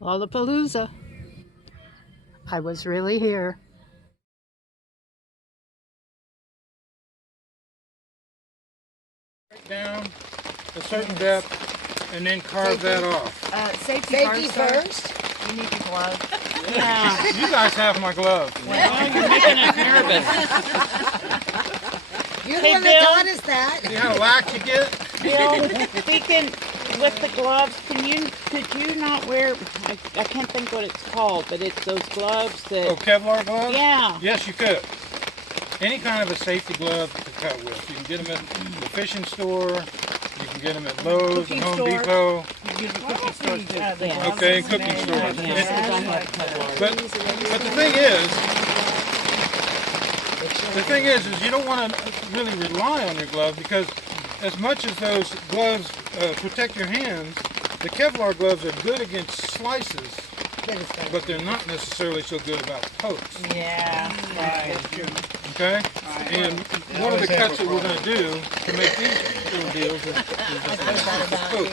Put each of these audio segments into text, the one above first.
Lollapalooza. I was really here. Down a certain depth and then carve that off. Safety first. You need your gloves. Yeah, you guys have my gloves. Well, you're making us nervous. You're the one that taught us that. See how lax you get? Bill, speaking with the gloves, could you not wear, I can't think what it's called, but it's those gloves that... Oh, Kevlar gloves? Yeah. Yes, you could. Any kind of a safety glove to cut with. You can get them at the fishing store. You can get them at Lowe's and Home Depot. You can get the cookie stores too. Yeah. Okay, cooking stores. But the thing is you don't want to really rely on your glove, because as much as those gloves protect your hands, the Kevlar gloves are good against slices, but they're not necessarily so good about pokes. Yeah, right. Okay? And one of the cuts that we're going to do to make these little deals is poke.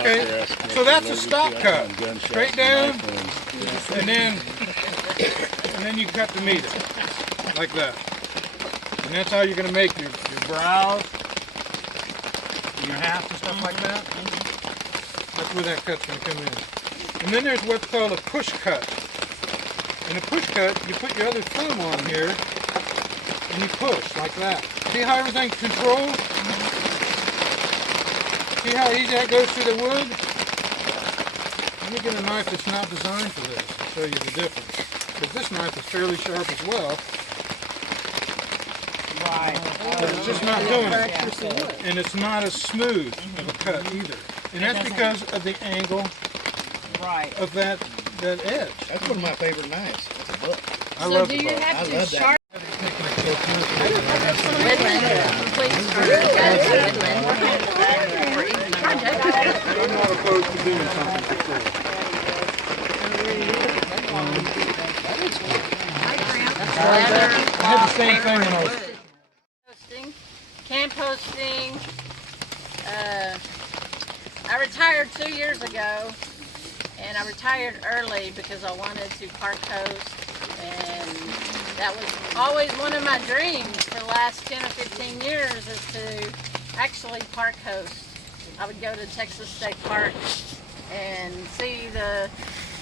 Okay? So that's a stop cut. Straight down, and then you cut the meter. Like that. And that's how you're going to make your brows, your hats and stuff like that. That's where that cut's going to come in. And then there's what's called a push cut. In a push cut, you put your other thumb on here and you push like that. See how everything's controlled? See how easy that goes through the wood? Let me get a knife that's not designed for this and show you the difference. Because this knife is fairly sharp as well. Right. But it's just not doing it. And it's not as smooth of a cut either. And that's because of the angle of that edge. That's one of my favorite knives. That's a book. I love the Do you book. have I to love sharpen? I'm not opposed to doing something for free. I had the same thing when I was... Camp hosting. I retired 2 years ago, and I retired early because I wanted to park host, and that was always one of my dreams for the last 10 or 15 years, is to actually park host. I would go to Texas State Park and see the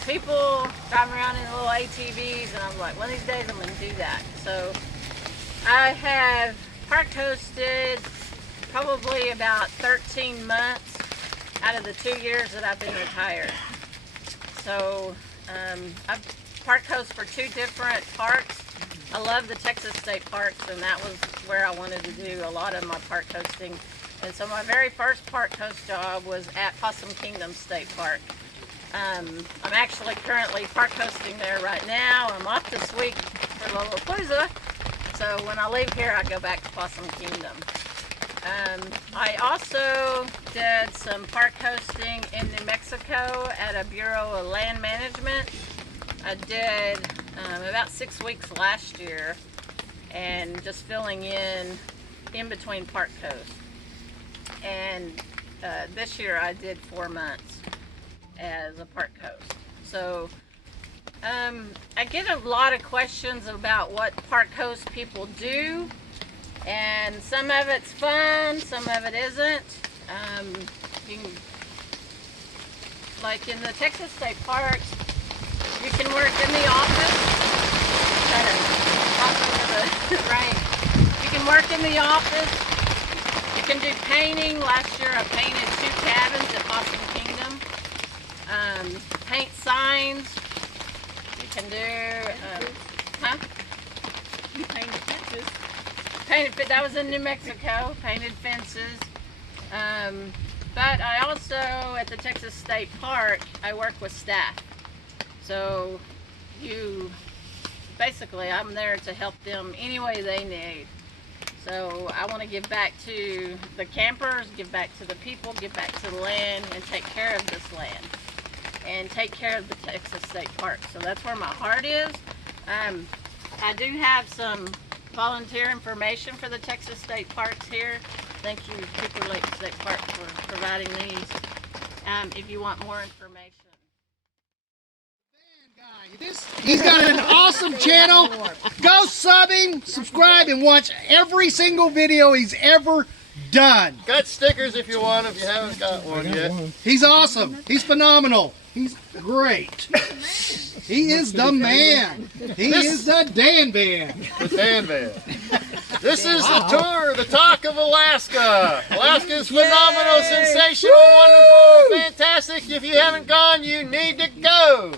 people driving around in little ATVs, and I'm like, one of these days I'm going to do that. So I have park hosted probably about 13 months out of the 2 years that I've been retired. So I've park host for 2 different parks. I love the Texas State Parks, and that was where I wanted to do a lot of my park hosting. And so my very first park host job was at Possum Kingdom State Park. I'm actually currently park hosting there right now. I'm off this week for Lolapalooza. So when I leave here, I go back to Possum Kingdom. I also did some park hosting in New Mexico at a Bureau of Land Management. I did about 6 weeks last year, and just filling in between park hosts. And this year I did 4 months as a park host. So I get a lot of questions about what park host people do, and some of it's fun, some of it isn't. Like in the Texas State Parks, you can work in the office. Right. You can work in the office. You can do painting. Last year I painted 2 cabins at Possum Kingdom. Paint signs. You can do, You painted fences. that was in New Mexico, painted fences. But I also, at the Texas State Park, I work with staff. So basically I'm there to help them any way they need. So I want to give back to the campers, give back to the people, give back to the land, and take care of this land. And take care of the Texas State Park. So that's where my heart is. I do have some volunteer information for the Texas State Parks here. Thank you, Cooper Lake State Park, for providing these if you want more information. He's got an awesome channel. Go sub him, subscribe, and watch every single video he's ever done. Got stickers if you want, if you haven't got one yet. He's awesome. He's phenomenal. He's great. He is the man. He is the Dan Van. The Dan Van. This is the tour, the talk of Alaska. Alaska is phenomenal, sensational, wonderful, fantastic. If you haven't gone, you need to go.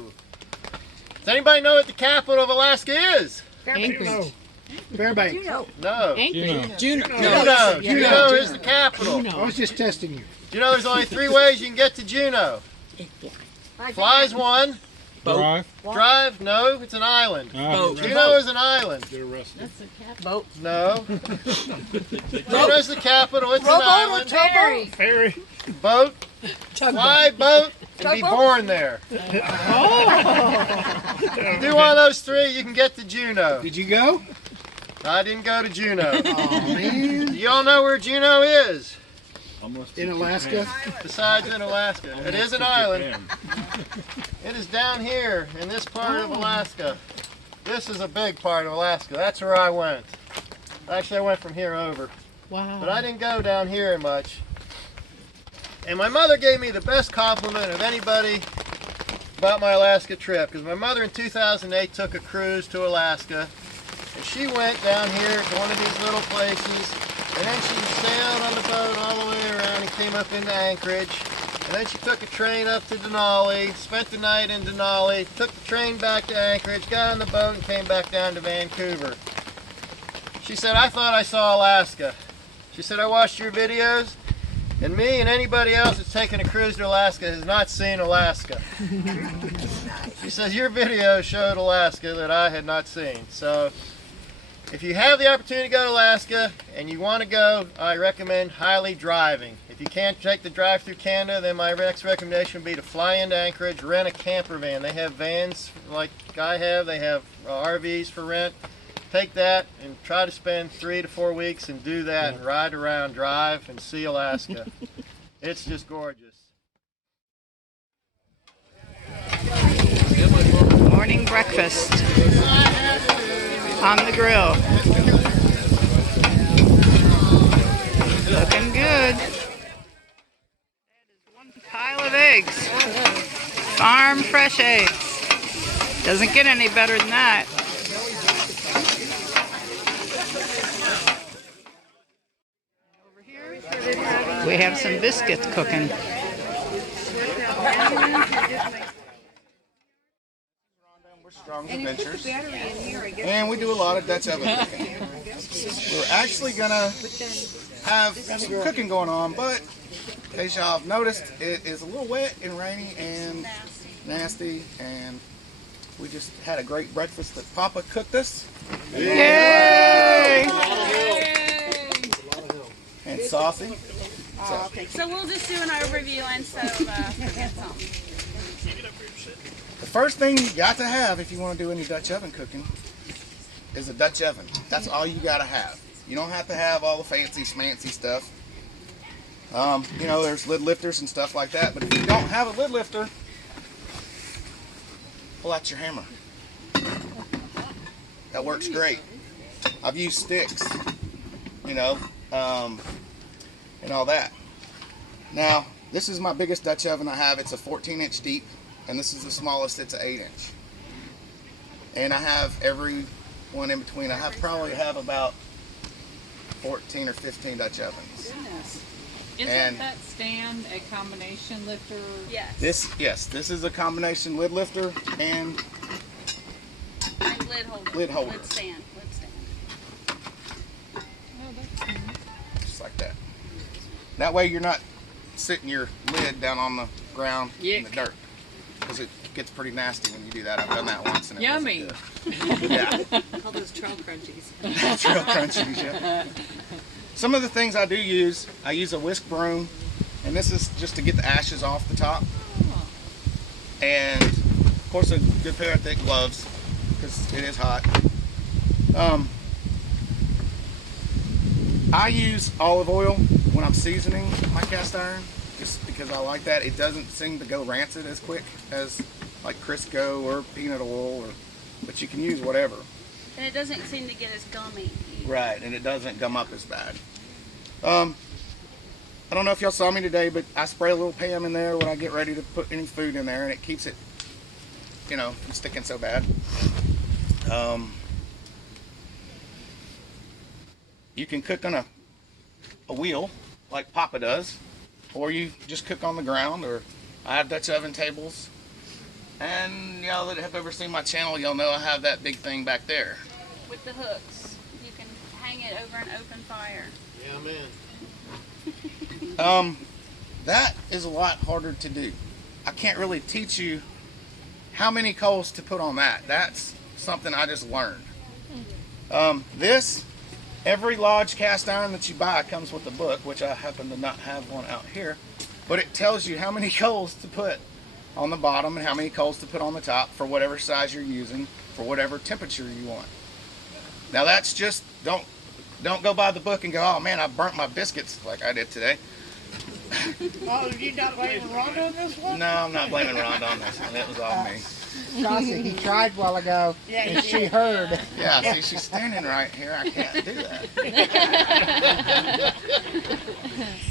Does anybody know what the capital of Alaska is? Anchorage. Fairbanks. No. Juneau. Juneau is the capital. I was just testing you. Do you know there's only 3 ways you can get to Juneau? Fly's one. Drive? No, it's an island. Juneau is an island. Boat. No. Juneau's the capital. It's an island. Ferry. Boat. Fly, boat, and be born there. Do one of those 3, you can get to Juneau. Did you go? I didn't go to Juneau. Oh, man. Do y'all know where Juneau is? In Alaska? Besides in Alaska. It is an island. It is down here in this part of Alaska. This is a big part of Alaska. That's where I went. Actually, I went from here over. Wow. But I didn't go down here much. And my mother gave me the best compliment of anybody about my Alaska trip, because my mother in 2008 took a cruise to Alaska, and she went down here to one of these little places, and then she sailed on the boat all the way around and came up into Anchorage, and then she took a train up to Denali, spent the night in Denali, took the train back to Anchorage, got on the boat and came back down to Vancouver. She said, I thought I saw Alaska. She said, I watched your videos, and me and anybody else that's taken a cruise to Alaska has not seen Alaska. She says, your video showed Alaska that I had not seen. So if you have the opportunity to go to Alaska and you want to go, I recommend highly driving. If you can't take the drive through Canada, then my next recommendation would be to fly into Anchorage, rent a camper van. They have vans like I have, they have RVs for rent. Take that and try to spend 3 to 4 weeks and do that and ride around, drive, and see Alaska. It's just gorgeous. Morning breakfast on the grill. Looking good. That is one pile of eggs. Farm fresh eggs. Doesn't get any better than that. Over here, we have some biscuits cooking. We're Strong Adventures, and we do a lot of Dutch oven cooking. We're actually gonna have some cooking going on, but in case y'all have noticed, it is a little wet and rainy and nasty, and we just had a great breakfast that Papa cooked us. Yay! And saucy. So we'll just do an overview instead of something. The first thing you got to have if you want to do any Dutch oven cooking is a Dutch oven. That's all you got to have. You don't have to have all the fancy schmancy stuff. You know, there's lid lifters and stuff like that, but if you don't have a lid lifter, pull out your hammer. That works great. I've used sticks, you know, and all that. Now, this is my biggest Dutch oven I have. It's a 14-inch deep, and this is the smallest. It's an 8-inch. And I have every one in between. I probably have about 14 or 15 Dutch ovens. Isn't that stand a combination lifter? Yes. This is a combination lid lifter and And lid holder. Lid holder. Lid stand. just like that. That way you're not sitting your lid down on the ground in the dirt, because it gets pretty nasty when you do that. I've done that once and it Yummy. wasn't good. Yeah. All those trail crunchies. Trail crunchies, yeah. Some of the things I do use, I use a whisk broom, and this is just to get the ashes off the top. And of course a good pair of thick gloves, because it is hot. I use olive oil when I'm seasoning my cast iron, just because because I like that. It doesn't seem to go rancid as quick as like Crisco or peanut oil, but you can use whatever. And it doesn't seem to get as gummy. Right, and it doesn't gum up as bad. I don't know if y'all saw me today, but I spray a little Pam in there when I get ready to put any food in there, and it keeps it, you know, from sticking so bad. You can cook on a wheel like Papa does, or you just cook on the ground, or I have Dutch oven tables. And y'all that have ever seen my channel, y'all know I have that big thing back there. With the hooks. You can hang it over an open fire. Yeah, man. That is a lot harder to do. I can't really teach you how many coals to put on that. That's something I just learned. Every Lodge cast iron that you buy comes with a book, which I happen to not have one out here, but it tells you how many coals to put on the bottom and how many coals to put on the top for whatever size you're using, for whatever temperature you want. Now that's just, don't go by the book and go, oh man, I burnt my biscuits like I did today. Oh, you not blaming Rhonda on this one? No, I'm not blaming Rhonda on this one. It was all me. Stassi, he tried a while ago, and she heard. Yeah, see, she's standing right here. I can't do that.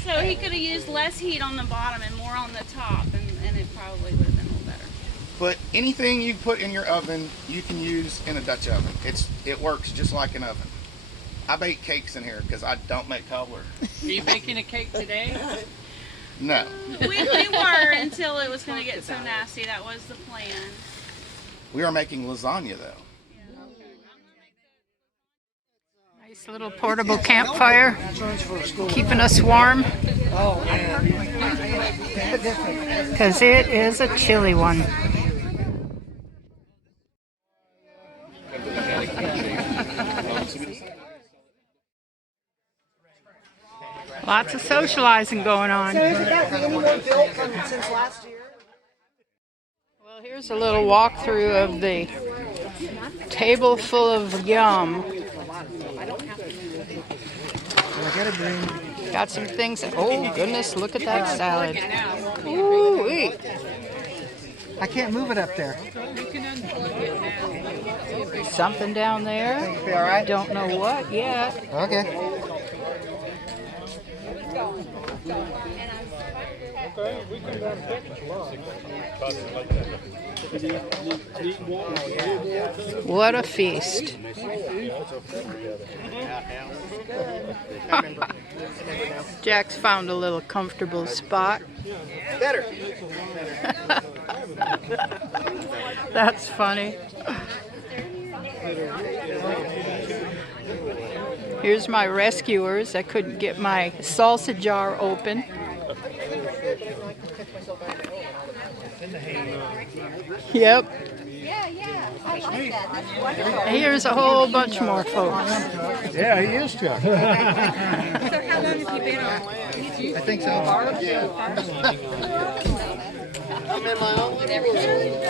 So he could have used less heat on the bottom and more on the top, and it probably would have been a little better. But anything you put in your oven, you can use in a Dutch oven. It works just like an oven. I bake cakes in here because I don't make cobbler. Are you baking a cake today? No. We were until it was going to get so nasty. That was the plan. We are making lasagna though. Nice little portable campfire, keeping us warm. Because it is a chilly one. Lots of socializing going on. So has it gotten any more built since last year? Well, here's a little walkthrough of the table full of yum. Got some things. Oh goodness, look at that salad. Ooh-wee. I can't move it up there. Something down there. Be all right? Don't know what yet. Okay. What a feast. Jack's found a little comfortable spot. Better. That's funny. Here's my rescuers. I couldn't get my salsa jar open. Yep. Here's a whole bunch more folks. Yeah, he is, Chuck. So how long have you been on? I think so. I'm in my own little world.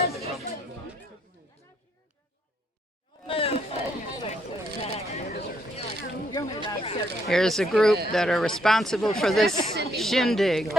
Here's a group that are responsible for this shindig.